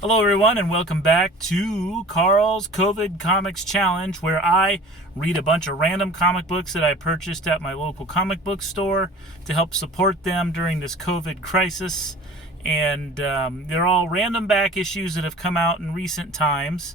Hello, everyone, and welcome back to Carl's COVID Comics Challenge, where I read a bunch of random comic books that I purchased at my local comic book store to help support them during this COVID crisis. And they're all random back issues that have come out in recent times,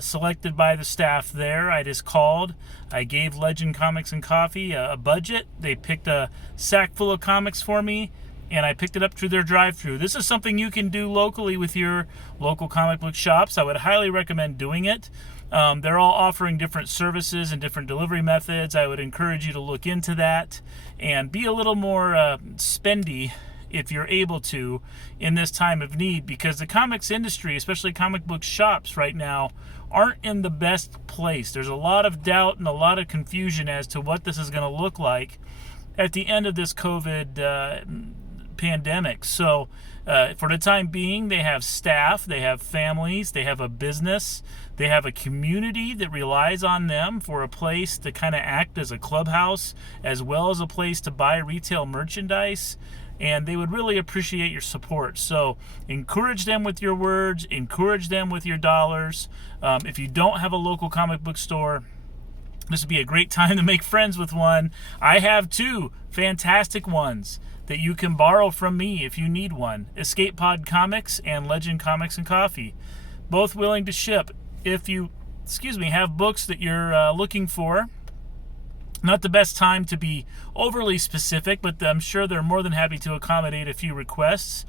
selected by the staff there. I just called. I gave Legend Comics and Coffee a budget. They picked a sack full of comics for me, and I picked it up through their drive-thru. This is something you can do locally with your local comic book shops. I would highly recommend doing it. They're all offering different services and different delivery methods. I would encourage you to look into that and be a little more spendy if you're able to in this time of need, because the comics industry, especially comic book shops right now, aren't in the best place. There's a lot of doubt and a lot of confusion as to what this is going to look like at the end of this COVID pandemic. So for the time being, they have staff, they have families, they have a business, they have a community that relies on them for a place to kind of act as a clubhouse, as well as a place to buy retail merchandise, and they would really appreciate your support. So encourage them with your words, encourage them with your dollars. If you don't have a local comic book store, this would be a great time to make friends with one. I have two fantastic ones that you can borrow from me if you need one. Escape Pod Comics and Legend Comics and Coffee. Both willing to ship. If you, have books that you're looking for, not the best time to be overly specific, but I'm sure they're more than happy to accommodate a few requests.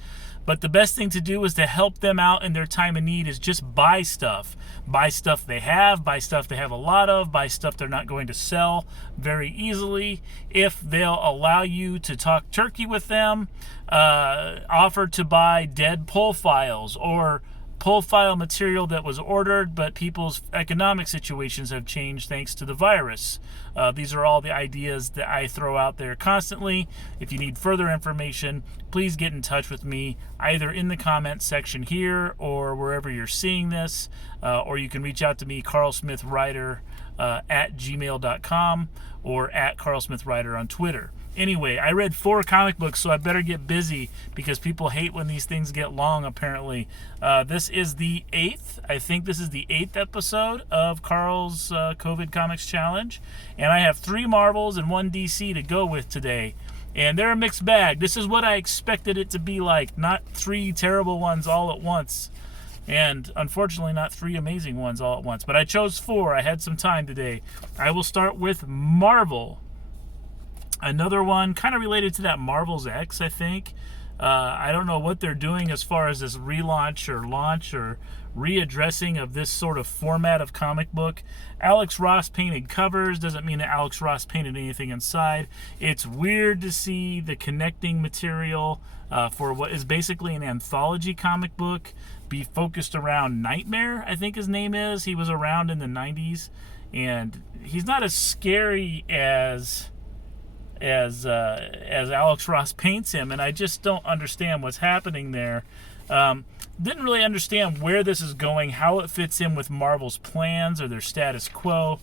But the best thing to do is to help them out in their time of need is just buy stuff. Buy stuff they have, buy stuff they have a lot of, buy stuff they're not going to sell very easily. If they'll allow you to talk turkey with them, offer to buy dead pull files or pull file material that was ordered, but people's economic situations have changed thanks to the virus. These are all the ideas that I throw out there constantly. If you need further information, please get in touch with me either in the comments section here or wherever you're seeing this, or you can reach out to me, carlsmithwriter at gmail.com or at carlsmithwriter on Twitter. Anyway, I read 4 comic books, so I better get busy because people hate when these things get long, apparently. This is the 8th. I think this is the 8th episode of Carl's COVID Comics Challenge. And I have 3 Marvels and 1 DC to go with today. And they're a mixed bag. This is what I expected it to be like, not 3 terrible ones all at once. And unfortunately, not 3 amazing ones all at once. But I chose 4. I had some time today. I will start with Marvel. Another one kind of related to that Marvel's X, I think. I don't know what they're doing as far as this relaunch or launch or readdressing of this sort of format of comic book. Alex Ross painted covers. Doesn't mean that Alex Ross painted anything inside. It's weird to see the connecting material for what is basically an anthology comic book be focused around Nightmare, I think his name is. He was around in the 90s, and he's not as scary as Alex Ross paints him, and I just don't understand what's happening there. Didn't really understand where this is going, how it fits in with Marvel's plans or their status quo.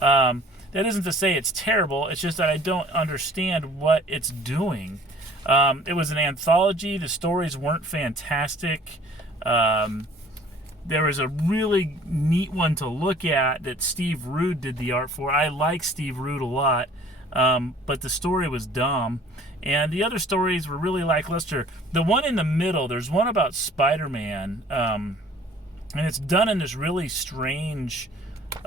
That isn't to say it's terrible, it's just that I don't understand what it's doing. It was an anthology, the stories weren't fantastic. There was a really neat one to look at that Steve Rude did the art for. I like Steve Rude a lot. But the story was dumb, and the other stories were really lackluster. The one in the middle, there's one about Spider-Man, and it's done in this really strange,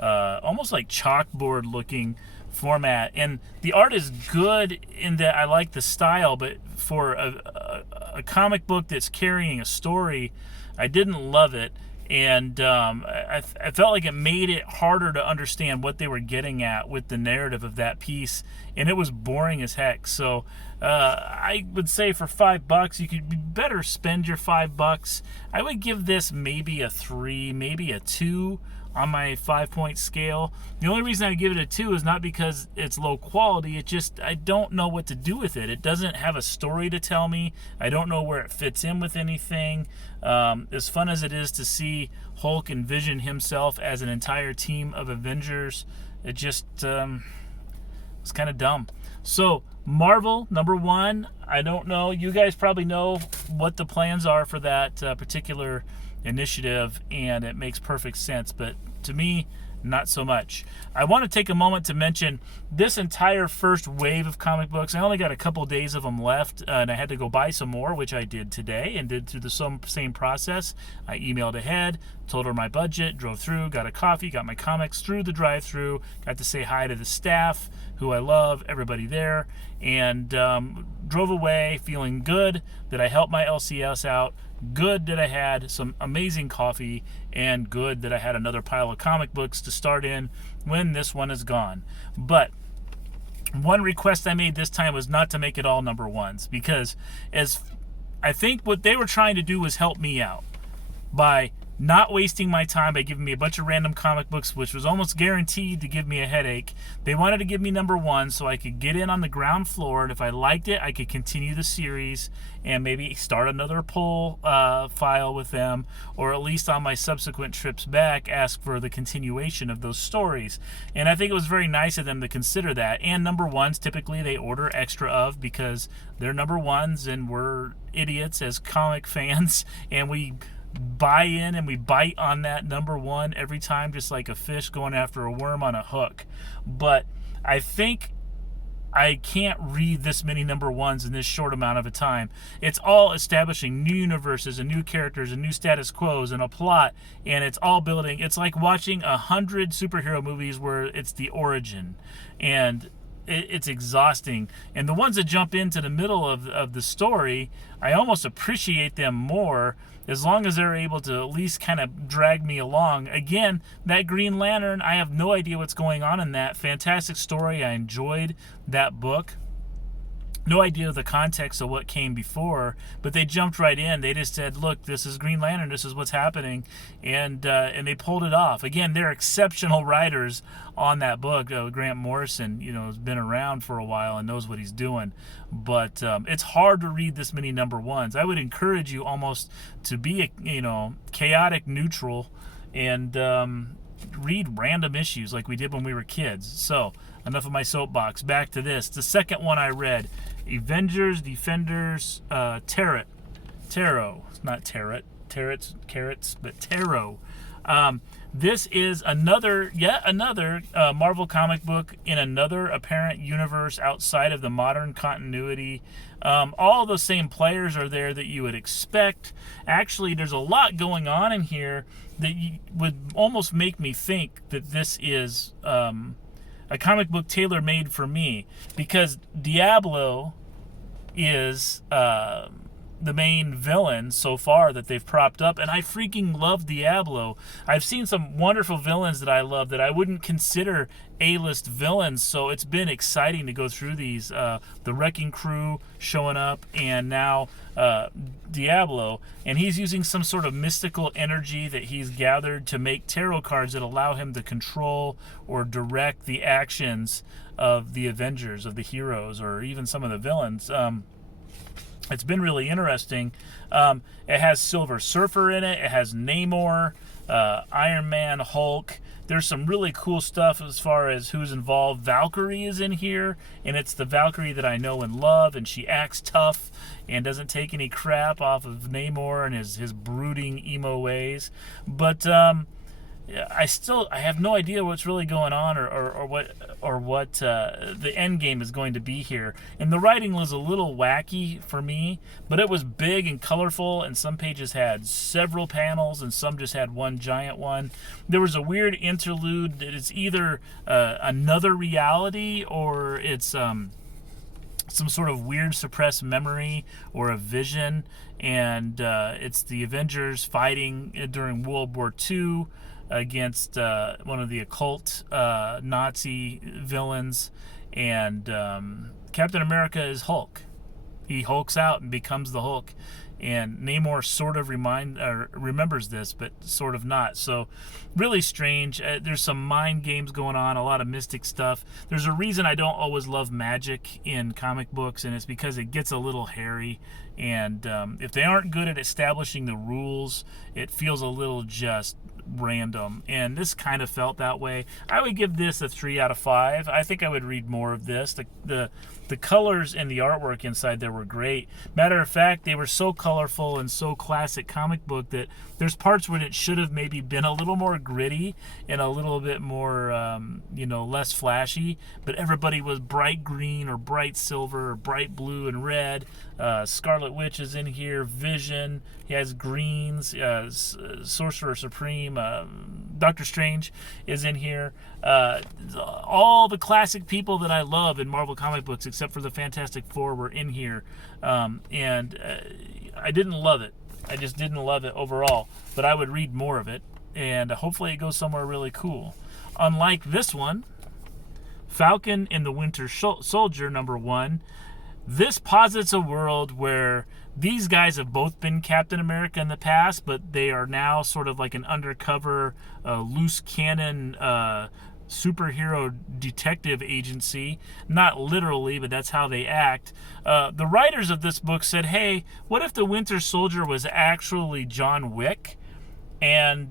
almost like chalkboard looking format, and the art is good in that I like the style, but for a comic book that's carrying a story, I didn't love it. And I felt like it made it harder to understand what they were getting at with the narrative of that piece, and it was boring as heck. So I would say for $5, you could better spend your $5. I would give this maybe a 3, maybe a 2 on my 5-point scale. The only reason I give it a 2 is not because it's low quality. It just, I don't know what to do with it. It doesn't have a story to tell me. I don't know where it fits in with anything. As fun as it is to see Hulk envision himself as an entire team of Avengers, it just was kind of dumb. So Marvel, number 1, I don't know. You guys probably know what the plans are for that particular initiative, and it makes perfect sense. But to me, not so much. I want to take a moment to mention this entire first wave of comic books. I only got a couple days of them left, and I had to go buy some more, which I did today and did through the same process. I emailed ahead, told her my budget, drove through, got a coffee, got my comics through the drive-thru, got to say hi to the staff, who I love, everybody there, and drove away feeling good that I helped my LCS out, good that I had some amazing coffee, and good that I had another pile of comic books to start in when this one is gone. But one request I made this time was not to make it all number ones, because as I think what they were trying to do was help me out by not wasting my time by giving me a bunch of random comic books, which was almost guaranteed to give me a headache. They wanted to give me number one so I could get in on the ground floor, and if I liked it, I could continue the series and maybe start another pull file with them, or at least on my subsequent trips back, ask for the continuation of those stories. And I think it was very nice of them to consider that. And number ones, typically they order extra of because they're number ones, and we're idiots as comic fans, and we buy in and we bite on that number one every time, just like a fish going after a worm on a hook. But I think I can't read this many number ones in this short amount of a time. It's all establishing new universes and new characters and new status quos and a plot, and it's all building. It's like watching 100 superhero movies where it's the origin, and it's exhausting. And the ones that jump into the middle of the story, I almost appreciate them more, as long as they're able to at least kind of drag me along. Again, that Green Lantern, I have no idea what's going on in that. Fantastic story. I enjoyed that book. No idea the context of what came before, but they jumped right in. They just said, look, this is Green Lantern, this is what's happening, and they pulled it off. Again, they're exceptional writers on that book. Grant Morrison, has been around for a while and knows what he's doing, but it's hard to read this many number ones. I would encourage you almost to be chaotic neutral and read random issues like we did when we were kids. So enough of my soapbox. Back to this. The second one I read, Avengers Defenders, Tarot. Not Tarot. Carrots, but Tarot. This is yet another Marvel comic book in another apparent universe outside of the modern continuity. All the same players are there that you would expect. Actually, there's a lot going on in here that would almost make me think that this is a comic book tailor-made for me, because Diablo is the main villain so far that they've propped up, and I freaking love Diablo. I've seen some wonderful villains that I love that I wouldn't consider A-list villains, so it's been exciting to go through these. The Wrecking Crew showing up, and now Diablo, and he's using some sort of mystical energy that he's gathered to make tarot cards that allow him to control or direct the actions of the Avengers, of the heroes, or even some of the villains. It's been really interesting. It has Silver Surfer in it. It has Namor, Iron Man, Hulk. There's some really cool stuff as far as who's involved. Valkyrie is in here, and it's the Valkyrie that I know and love, and she acts tough and doesn't take any crap off of Namor and his brooding emo ways. But I have no idea what's really going on or what the end game is going to be here. And the writing was a little wacky for me, but it was big and colorful, and some pages had several panels and some just had one giant one. There was a weird interlude that it's either another reality, or it's some sort of weird suppressed memory or a vision, and it's the Avengers fighting during World War II against one of the occult Nazi villains, and Captain America is Hulk. He hulks out and becomes the Hulk, and Namor sort of remembers this, but sort of not. So really strange. There's some mind games going on, a lot of mystic stuff. There's a reason I don't always love magic in comic books, and it's because it gets a little hairy And if they aren't good at establishing the rules, it feels a little just random, and this kind of felt that way. I would give this a 3 out of 5. I think I would read more of this. The colors and the artwork inside there were great. Matter of fact, they were so colorful and so classic comic book that there's parts where it should have maybe been a little more gritty and a little bit more less flashy, but everybody was bright green or bright silver or bright blue and red. Scarlet Witch is in here, Vision, he has greens, Sorcerer Supreme, Doctor Strange is in here. All the classic people that I love in Marvel comic books, except for the Fantastic Four, were in here. And I didn't love it. I just didn't love it overall. But I would read more of it, and hopefully it goes somewhere really cool. Unlike this one, Falcon and the Winter Soldier, #1, this posits a world where these guys have both been Captain America in the past, but they are now sort of like an undercover, loose cannon superhero detective agency. Not literally, but that's how they act. The writers of this book said, hey, what if the Winter Soldier was actually John Wick and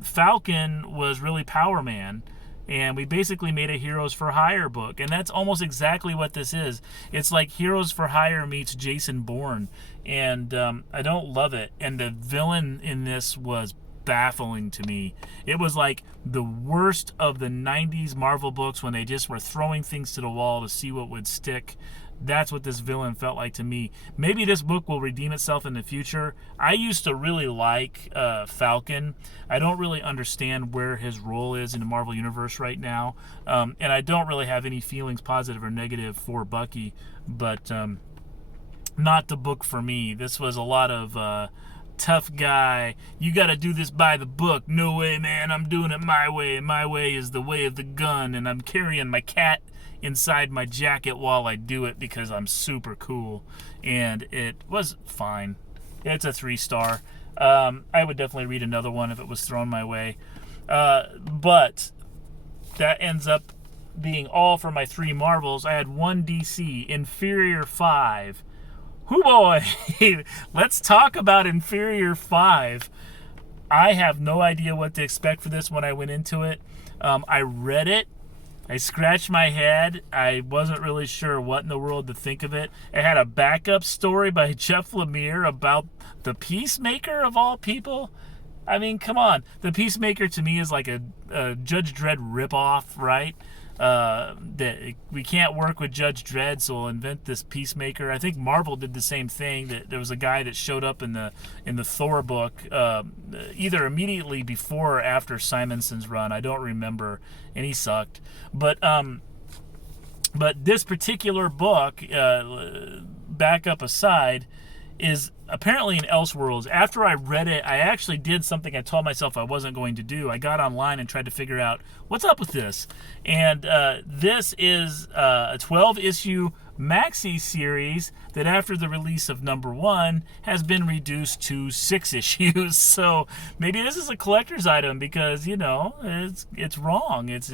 Falcon was really Power Man? And we basically made a Heroes for Hire book. And that's almost exactly what this is. It's like Heroes for Hire meets Jason Bourne. And I don't love it. And the villain in this was baffling to me. It was like the worst of the 90s Marvel books when they just were throwing things to the wall to see what would stick. That's what this villain felt like to me. Maybe this book will redeem itself in the future. I used to really like Falcon. I don't really understand where his role is in the Marvel Universe right now. And I don't really have any feelings, positive or negative, for Bucky. But not the book for me. This was a lot of tough guy. You got to do this by the book. No way, man. I'm doing it my way. My way is the way of the gun. And I'm carrying my cat inside my jacket while I do it because I'm super cool. And it was fine. It's a 3-star. I would definitely read another one if it was thrown my way. But that ends up being all for my 3 Marvels. I had 1 DC, Inferior 5. Hoo boy! Let's talk about Inferior 5. I have no idea what to expect for this when I went into it. I read it. I scratched my head. I wasn't really sure what in the world to think of it. It had a backup story by Jeff Lemire about the Peacemaker of all people. I mean, come on. The Peacemaker to me is like a Judge Dredd ripoff, right? That we can't work with Judge Dredd, so we'll invent this Peacemaker. I think Marvel did the same thing. That there was a guy that showed up in the Thor book, either immediately before or after Simonson's run. I don't remember, and he sucked. But this particular book, backup aside, is apparently in Elseworlds. After I read it, I actually did something I told myself I wasn't going to do. I got online and tried to figure out what's up with this. And this is a 12-issue maxi series that after the release of #1 has been reduced to 6 issues. So maybe this is a collector's item because, it's wrong. It's,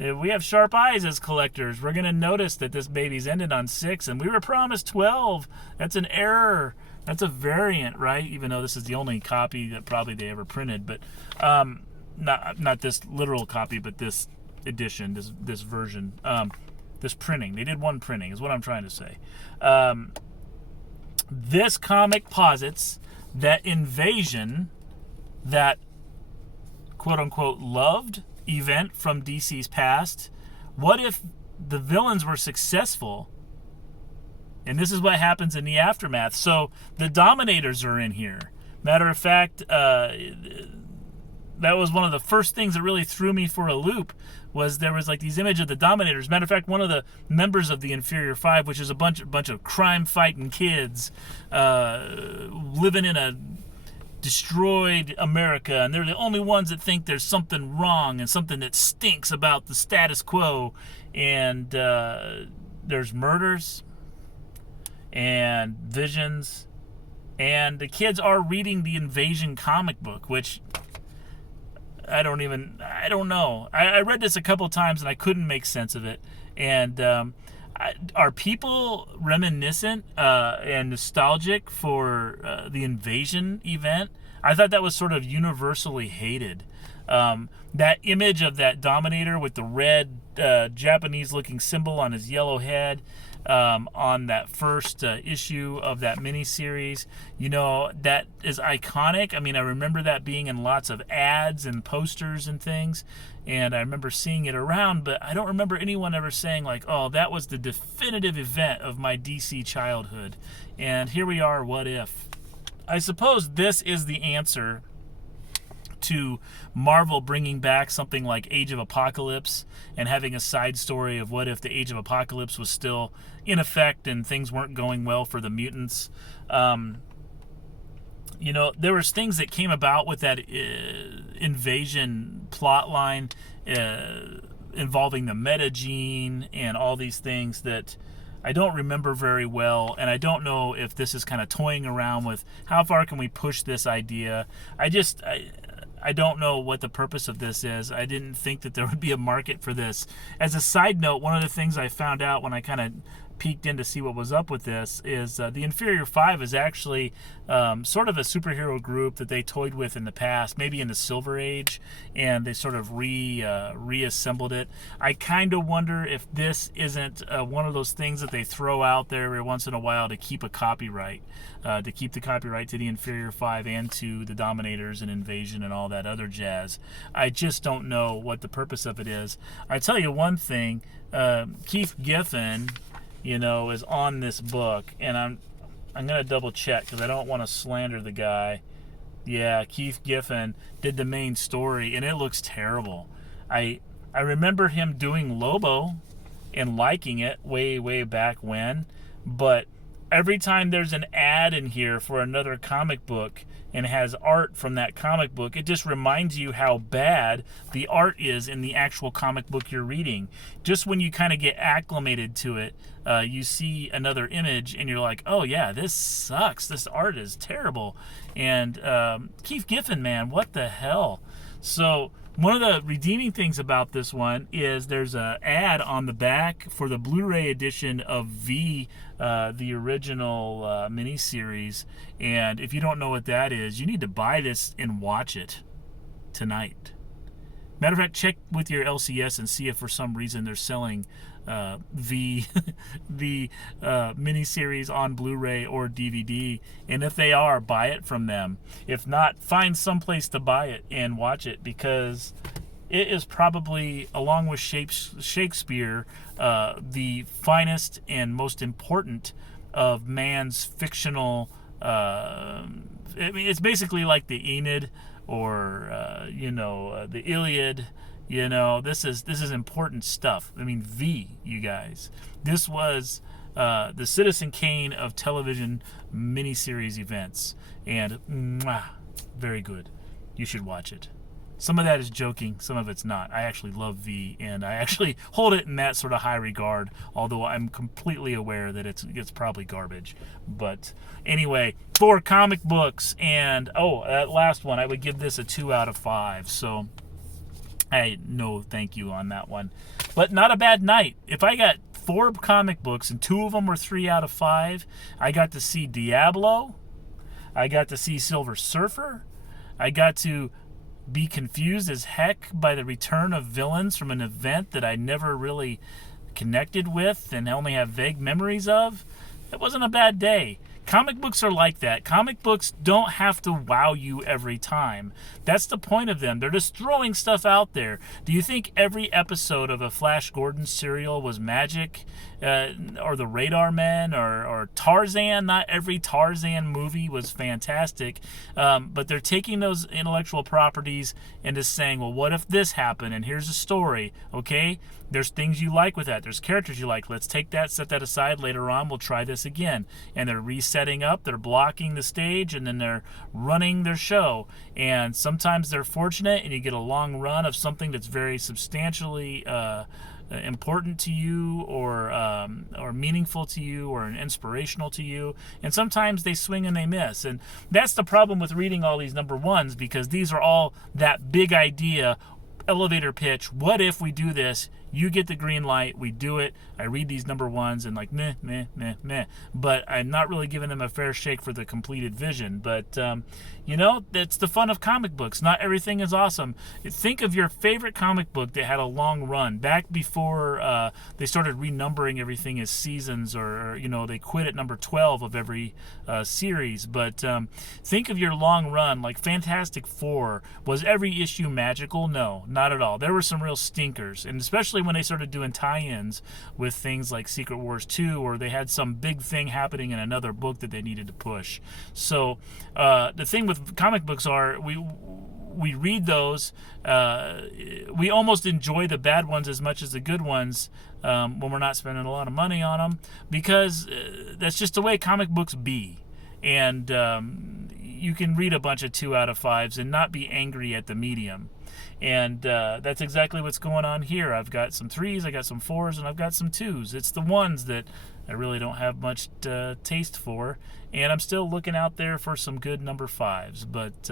we have sharp eyes as collectors. We're going to notice that this baby's ended on 6, and we were promised 12. That's an error. That's a variant, right? Even though this is the only copy that probably they ever printed. But not this literal copy, but this edition, this version, this printing. They did 1 printing is what I'm trying to say. This comic posits that Invasion, that quote-unquote loved event from DC's past, what if the villains were successful? And this is what happens in the aftermath. So the Dominators are in here. Matter of fact, that was one of the first things that really threw me for a loop, was there was like these images of the Dominators. Matter of fact, one of the members of the Inferior Five, which is a bunch of crime-fighting kids living in a destroyed America, and they're the only ones that think there's something wrong and something that stinks about the status quo, and there's murders and visions, and the kids are reading the Invasion comic book, which I don't know. I read this a couple times and I couldn't make sense of it, and Are people reminiscent and nostalgic for the Invasion event? I thought that was sort of universally hated. That image of that Dominator with the red Japanese-looking symbol on his yellow head on that first issue of that miniseries, that is iconic. I mean, I remember that being in lots of ads and posters and things, and I remember seeing it around, but I don't remember anyone ever saying, like, oh, that was the definitive event of my DC childhood. And here we are, what if? I suppose this is the answer to Marvel bringing back something like Age of Apocalypse and having a side story of what if the Age of Apocalypse was still in effect and things weren't going well for the mutants. There was things that came about with that invasion plot line involving the metagene and all these things that I don't remember very well, and I don't know if this is kind of toying around with how far can we push this idea. I don't know what the purpose of this is. I didn't think that there would be a market for this. As a side note, one of the things I found out when I kind of peeked in to see what was up with this is the Inferior Five is actually sort of a superhero group that they toyed with in the past, maybe in the Silver Age, and they sort of reassembled it. I kind of wonder if this isn't one of those things that they throw out there every once in a while to keep a copyright, to keep the copyright to the Inferior Five and to the Dominators and Invasion and all that other jazz. I just don't know what the purpose of it is. I tell you one thing, Keith Giffen, is on this book, and I'm gonna double check because I don't want to slander the guy. Yeah, Keith Giffen did the main story, and it looks terrible. I remember him doing Lobo and liking it way back when, but every time there's an ad in here for another comic book and has art from that comic book, it just reminds you how bad the art is in the actual comic book you're reading. Just when you kind of get acclimated to it, you see another image and you're like, oh yeah, this sucks. This art is terrible. And Keith Giffen, man, what the hell? So one of the redeeming things about this one is there's an ad on the back for the Blu-ray edition of V, the original miniseries. And if you don't know what that is, you need to buy this and watch it tonight. Matter of fact, check with your LCS and see if for some reason they're selling the miniseries on Blu-ray or DVD, and if they are, buy it from them. If not, find some place to buy it and watch it, because it is probably, along with Shakespeare, the finest and most important of man's fictional. It's basically like the Aeneid or the Iliad. This is important stuff. I mean, you guys. This was the Citizen Kane of television miniseries events. And, very good. You should watch it. Some of that is joking, some of it's not. I actually love V, and I actually hold it in that sort of high regard, although I'm completely aware that it's probably garbage. But anyway, 4 comic books, and that last one, I would give this a 2 out of 5. So no thank you on that one. But not a bad night. If I got 4 comic books and 2 of them were 3 out of 5, I got to see Diablo, I got to see Silver Surfer, I got to be confused as heck by the return of villains from an event that I never really connected with and only have vague memories of. It wasn't a bad day. Comic books are like that. Comic books don't have to wow you every time. That's the point of them. They're just throwing stuff out there. Do you think every episode of a Flash Gordon serial was magic? Or the Radar Men or Tarzan? Not every Tarzan movie was fantastic. But they're taking those intellectual properties and just saying, well, what if this happened? And here's a story, okay? There's things you like with that. There's characters you like. Let's take that, set that aside. Later on, we'll try this again. And they're resetting up. They're blocking the stage, and then they're running their show. And sometimes they're fortunate, and you get a long run of something that's very substantially important to you, or meaningful to you, or inspirational to you. And sometimes they swing and they miss. And that's the problem with reading all these number ones, because these are all that big idea, elevator pitch. What if we do this? You get the green light. We do it. I read these number ones and like meh, meh, meh, meh. But I'm not really giving them a fair shake for the completed vision. But that's the fun of comic books. Not everything is awesome. Think of your favorite comic book that had a long run back before they started renumbering everything as seasons, or they quit at number 12 of every series. But think of your long run, like Fantastic Four. Was every issue magical? No, not at all. There were some real stinkers, and especially when they started doing tie-ins with things like Secret Wars 2, or they had some big thing happening in another book that they needed to push. So the thing with comic books are we read those. We almost enjoy the bad ones as much as the good ones when we're not spending a lot of money on them, because that's just the way comic books be. And you can read a bunch of 2 out of 5s and not be angry at the medium. And that's exactly what's going on here. I've got some 3s, I got some 4s, and I've got some 2s. It's the ones that I really don't have much taste for. And I'm still looking out there for some good number 5s. But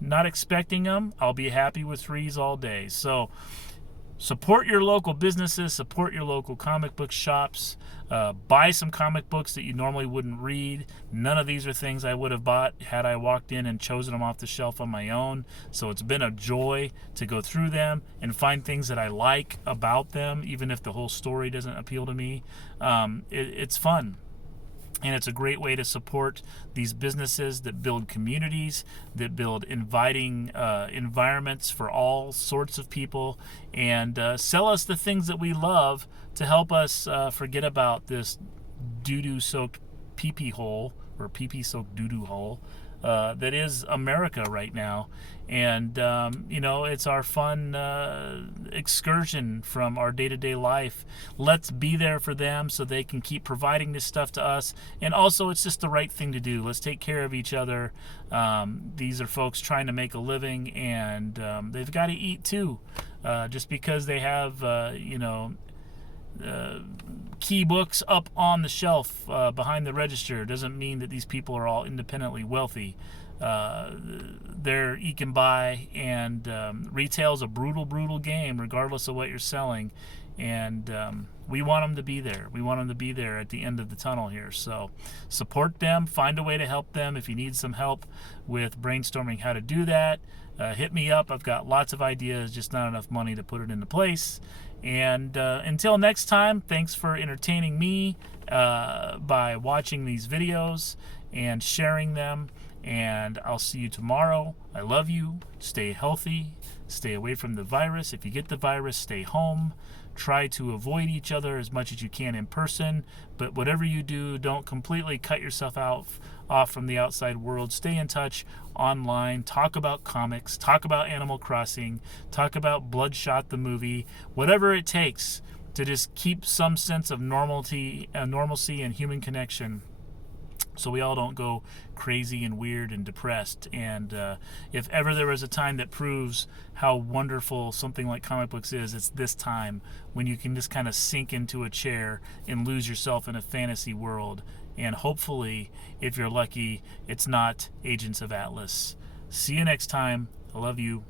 not expecting them. I'll be happy with 3s all day. So support your local businesses, support your local comic book shops, buy some comic books that you normally wouldn't read. None of these are things I would have bought had I walked in and chosen them off the shelf on my own. So it's been a joy to go through them and find things that I like about them, even if the whole story doesn't appeal to me. It's fun. And it's a great way to support these businesses that build communities, that build inviting environments for all sorts of people, and sell us the things that we love to help us forget about this doo-doo-soaked pee-pee hole, or pee-pee-soaked doo-doo hole, that is America right now. And it's our fun excursion from our day-to-day life. Let's be there for them so they can keep providing this stuff to us. And also, it's just the right thing to do. Let's take care of each other. These are folks trying to make a living, and they've got to eat too. Just because they have key books up on the shelf behind the register doesn't mean that these people are all independently wealthy. They're eking by, and retail's a brutal game regardless of what you're selling, and we want them to be there. We want them to be there at the end of the tunnel here. So support them, find a way to help them. If you need some help with brainstorming how to do that, hit me up. I've got lots of ideas, just not enough money to put it into place. And until next time, thanks for entertaining me by watching these videos and sharing them. And I'll see you tomorrow. I love you. Stay healthy. Stay away from the virus. If you get the virus, stay home. Try to avoid each other as much as you can in person. But whatever you do, don't completely cut yourself off from the outside world. Stay in touch online. Talk about comics. Talk about Animal Crossing. Talk about Bloodshot the movie. Whatever it takes to just keep some sense of normalcy and human connection, so we all don't go crazy and weird and depressed. And if ever there was a time that proves how wonderful something like comic books is, it's this time, when you can just kind of sink into a chair and lose yourself in a fantasy world. And hopefully, if you're lucky, it's not Agents of Atlas. See you next time. I love you.